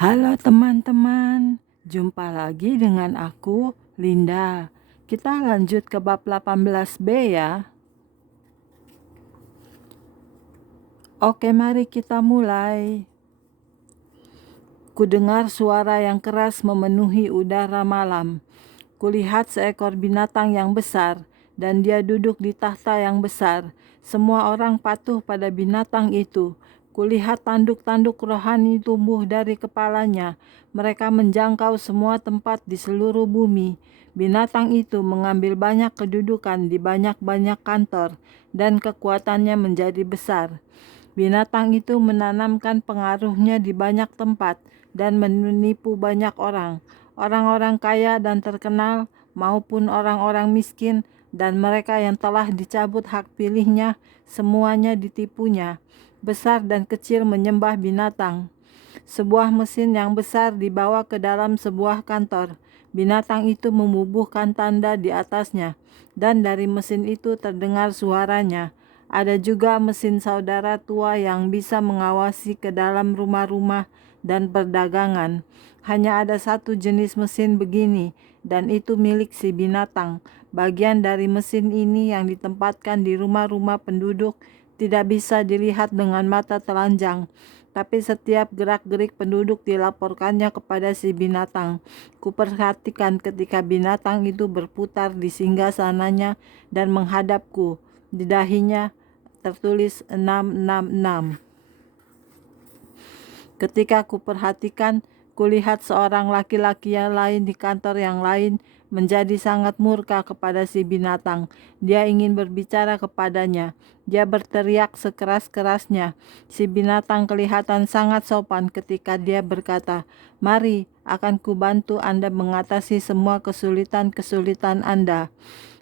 Halo teman-teman, jumpa lagi dengan aku, Linda. Kita lanjut ke bab 18b ya. Oke, mari kita mulai. Kudengar suara yang keras memenuhi udara malam. Kulihat seekor binatang yang besar, dan dia duduk di tahta yang besar. Semua orang patuh pada binatang itu. Kulihat tanduk-tanduk rohani tumbuh dari kepalanya. Mereka menjangkau semua tempat di seluruh bumi. Binatang itu mengambil banyak kedudukan di banyak-banyak kantor, dan kekuatannya menjadi besar. Binatang itu menanamkan pengaruhnya di banyak tempat dan menipu banyak orang. Orang-orang kaya dan terkenal maupun orang-orang miskin dan mereka yang telah dicabut hak pilihnya, semuanya ditipunya. Besar dan kecil menyembah binatang. Sebuah mesin yang besar dibawa ke dalam sebuah kantor. Binatang itu membubuhkan tanda di atasnya, dan dari mesin itu terdengar suaranya. Ada juga mesin saudara tua yang bisa mengawasi ke dalam rumah-rumah dan perdagangan. Hanya ada satu jenis mesin begini, dan itu milik si binatang. Bagian dari mesin ini yang ditempatkan di rumah-rumah penduduk tidak bisa dilihat dengan mata telanjang, tapi setiap gerak-gerik penduduk dilaporkannya kepada si binatang. Kuperhatikan ketika binatang itu berputar di singgasananya dan menghadapku. Di dahinya tertulis 666. Ketika kuperhatikan, kulihat seorang laki-laki yang lain di kantor yang lain menjadi sangat murka kepada si binatang. Dia ingin berbicara kepadanya. Dia berteriak sekeras-kerasnya. Si binatang kelihatan sangat sopan ketika dia berkata, "Mari, akan kubantu Anda mengatasi semua kesulitan-kesulitan Anda."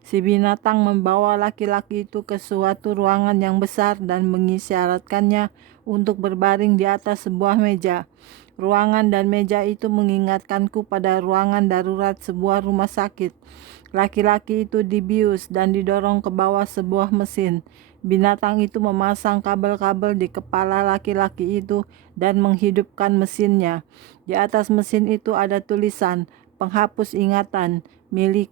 Si binatang membawa laki-laki itu ke suatu ruangan yang besar dan mengisyaratkannya untuk berbaring di atas sebuah meja. Ruangan dan meja itu mengingatkanku pada ruangan darurat sebuah rumah sakit. Laki-laki itu dibius dan didorong ke bawah sebuah mesin. Binatang itu memasang kabel-kabel di kepala laki-laki itu dan menghidupkan mesinnya. Di atas mesin itu ada tulisan, "Penghapus ingatan, milik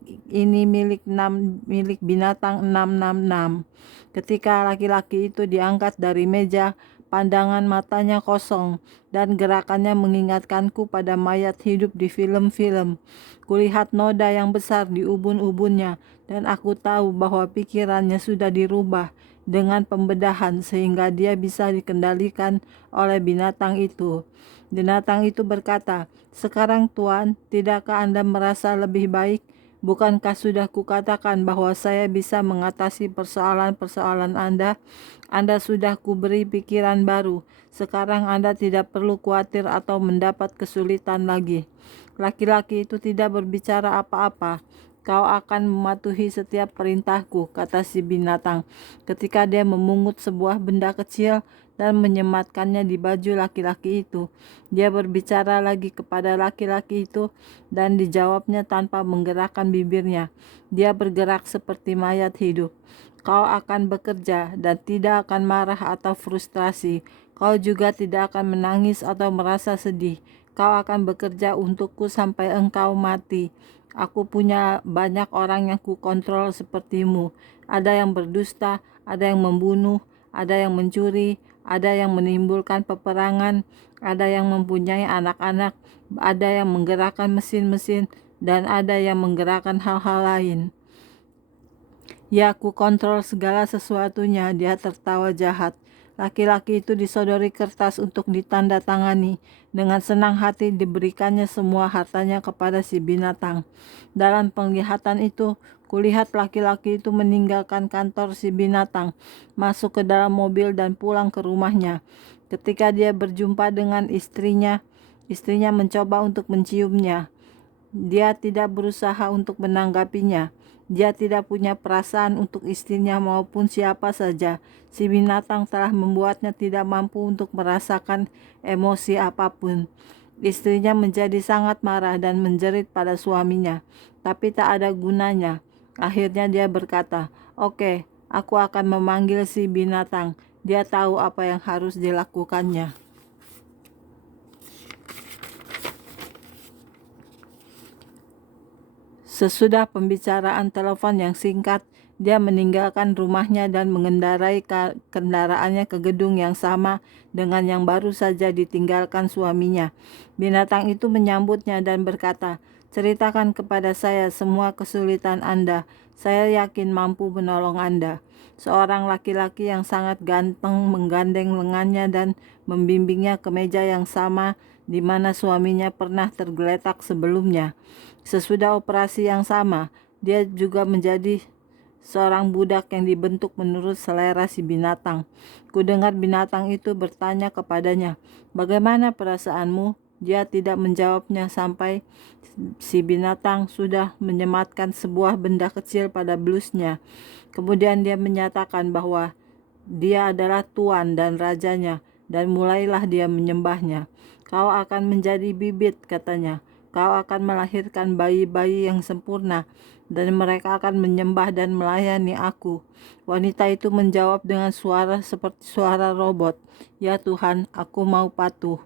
milik binatang 666. Ketika laki-laki itu diangkat dari meja, pandangan matanya kosong dan gerakannya mengingatkanku pada mayat hidup di film-film. Kulihat noda yang besar di ubun-ubunnya dan aku tahu bahwa pikirannya sudah dirubah dengan pembedahan sehingga dia bisa dikendalikan oleh binatang itu. Binatang itu berkata, "Sekarang Tuan, tidakkah Anda merasa lebih baik? Bukankah sudah kukatakan bahwa saya bisa mengatasi persoalan-persoalan Anda? Anda sudah kuberi pikiran baru. Sekarang Anda tidak perlu khawatir atau mendapat kesulitan lagi." Laki-laki itu tidak berbicara apa-apa. "Kau akan mematuhi setiap perintahku," kata si binatang, ketika dia memungut sebuah benda kecil dan menyematkannya di baju laki-laki itu. Dia berbicara lagi kepada laki-laki itu dan dijawabnya tanpa menggerakkan bibirnya. Dia bergerak seperti mayat hidup. "Kau akan bekerja dan tidak akan marah atau frustrasi. Kau juga tidak akan menangis atau merasa sedih. Kau akan bekerja untukku sampai engkau mati. Aku punya banyak orang yang kukontrol sepertimu. Ada yang berdusta, ada yang membunuh, ada yang mencuri, ada yang menimbulkan peperangan, ada yang mempunyai anak-anak, ada yang menggerakkan mesin-mesin, dan ada yang menggerakkan hal-hal lain. Ya, aku kontrol segala sesuatunya." Dia tertawa jahat. Laki-laki itu disodori kertas untuk ditandatangani. Dengan senang hati diberikannya semua hartanya kepada si binatang. Dalam penglihatan itu, kulihat laki-laki itu meninggalkan kantor si binatang, masuk ke dalam mobil dan pulang ke rumahnya. Ketika dia berjumpa dengan istrinya, istrinya mencoba untuk menciumnya. Dia tidak berusaha untuk menanggapinya. Dia tidak punya perasaan untuk istrinya maupun siapa saja. Si binatang telah membuatnya tidak mampu untuk merasakan emosi apapun. Istrinya menjadi sangat marah dan menjerit pada suaminya, tapi tak ada gunanya. Akhirnya dia berkata, "Oke, aku akan memanggil si binatang. Dia tahu apa yang harus dilakukannya." Sesudah pembicaraan telepon yang singkat, dia meninggalkan rumahnya dan mengendarai kendaraannya ke gedung yang sama dengan yang baru saja ditinggalkan suaminya. Binatang itu menyambutnya dan berkata, "Ceritakan kepada saya semua kesulitan Anda. Saya yakin mampu menolong Anda." Seorang laki-laki yang sangat ganteng menggandeng lengannya dan membimbingnya ke meja yang sama di mana suaminya pernah tergeletak sebelumnya. Sesudah operasi yang sama, dia juga menjadi seorang budak yang dibentuk menurut selera si binatang. Kudengar binatang itu bertanya kepadanya, "Bagaimana perasaanmu?" Dia tidak menjawabnya sampai si binatang sudah menyematkan sebuah benda kecil pada blusnya. Kemudian dia menyatakan bahwa dia adalah tuan dan rajanya, dan mulailah dia menyembahnya. "Kau akan menjadi bibit," katanya. "Kau akan melahirkan bayi-bayi yang sempurna, dan mereka akan menyembah dan melayani aku." Wanita itu menjawab dengan suara seperti suara robot, "Ya Tuhan, aku mau patuh."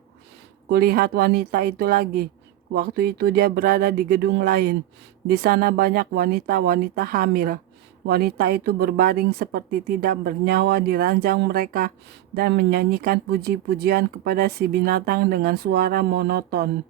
Kulihat wanita itu lagi. Waktu itu dia berada di gedung lain. Di sana banyak wanita-wanita hamil. Wanita itu berbaring seperti tidak bernyawa di ranjang mereka dan menyanyikan puji-pujian kepada si binatang dengan suara monoton.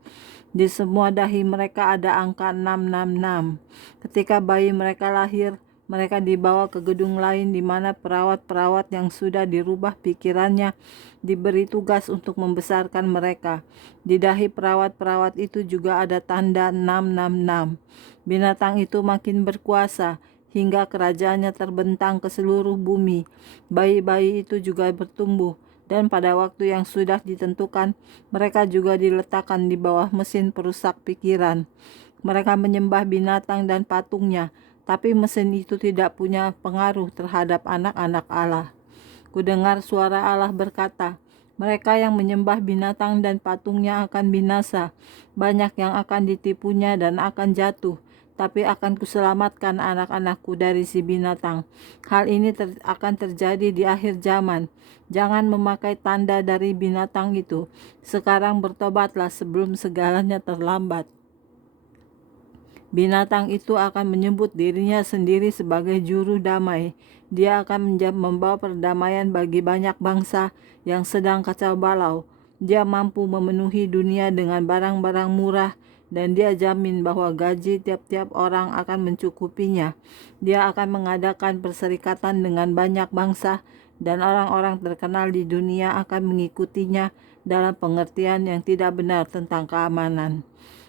Di semua dahi mereka ada angka 666. Ketika bayi mereka lahir, mereka dibawa ke gedung lain di mana perawat-perawat yang sudah dirubah pikirannya diberi tugas untuk membesarkan mereka. Di dahi perawat-perawat itu juga ada tanda 666. Binatang itu makin berkuasa hingga kerajaannya terbentang ke seluruh bumi. Bayi-bayi itu juga bertumbuh, dan pada waktu yang sudah ditentukan, mereka juga diletakkan di bawah mesin perusak pikiran. Mereka menyembah binatang dan patungnya, tapi mesin itu tidak punya pengaruh terhadap anak-anak Allah. Kudengar suara Allah berkata, "Mereka yang menyembah binatang dan patungnya akan binasa. Banyak yang akan ditipunya dan akan jatuh, tapi akan kuselamatkan anak-anakku dari si binatang. Hal ini akan terjadi di akhir zaman. Jangan memakai tanda dari binatang itu. Sekarang bertobatlah sebelum segalanya terlambat." Binatang itu akan menyebut dirinya sendiri sebagai juru damai. Dia akan membawa perdamaian bagi banyak bangsa yang sedang kacau balau. Dia mampu memenuhi dunia dengan barang-barang murah, dan dia jamin bahwa gaji tiap-tiap orang akan mencukupinya. Dia akan mengadakan perserikatan dengan banyak bangsa, dan orang-orang terkenal di dunia akan mengikutinya dalam pengertian yang tidak benar tentang keamanan.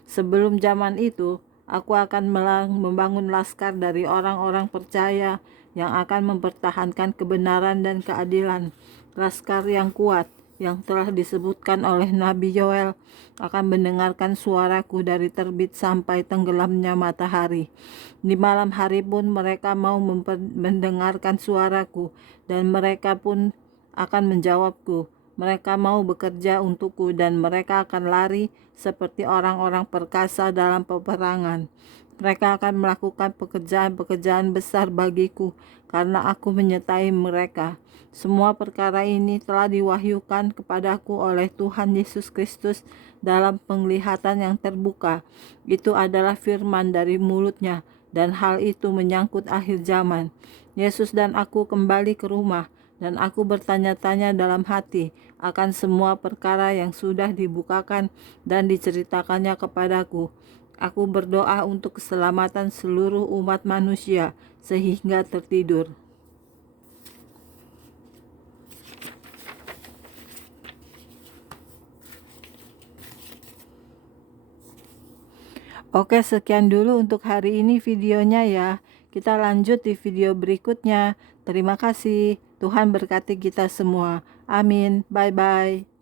Sebelum zaman itu, aku akan membangun laskar dari orang-orang percaya yang akan mempertahankan kebenaran dan keadilan. Laskar yang kuat, yang telah disebutkan oleh Nabi Yoel, akan mendengarkan suaraku dari terbit sampai tenggelamnya matahari. Di malam hari pun mereka mau mendengarkan suaraku, dan mereka pun akan menjawabku. Mereka mau bekerja untukku, dan mereka akan lari seperti orang-orang perkasa dalam peperangan. Mereka akan melakukan pekerjaan-pekerjaan besar bagiku, karena aku menyertai mereka. Semua perkara ini telah diwahyukan kepadaku oleh Tuhan Yesus Kristus dalam penglihatan yang terbuka. Itu adalah firman dari mulutnya, dan hal itu menyangkut akhir zaman. Yesus dan aku kembali ke rumah, dan aku bertanya-tanya dalam hati akan semua perkara yang sudah dibukakan dan diceritakannya kepadaku. Aku berdoa untuk keselamatan seluruh umat manusia sehingga tertidur. Oke, sekian dulu untuk hari ini videonya ya. Kita lanjut di video berikutnya. Terima kasih. Tuhan berkati kita semua. Amin. Bye-bye.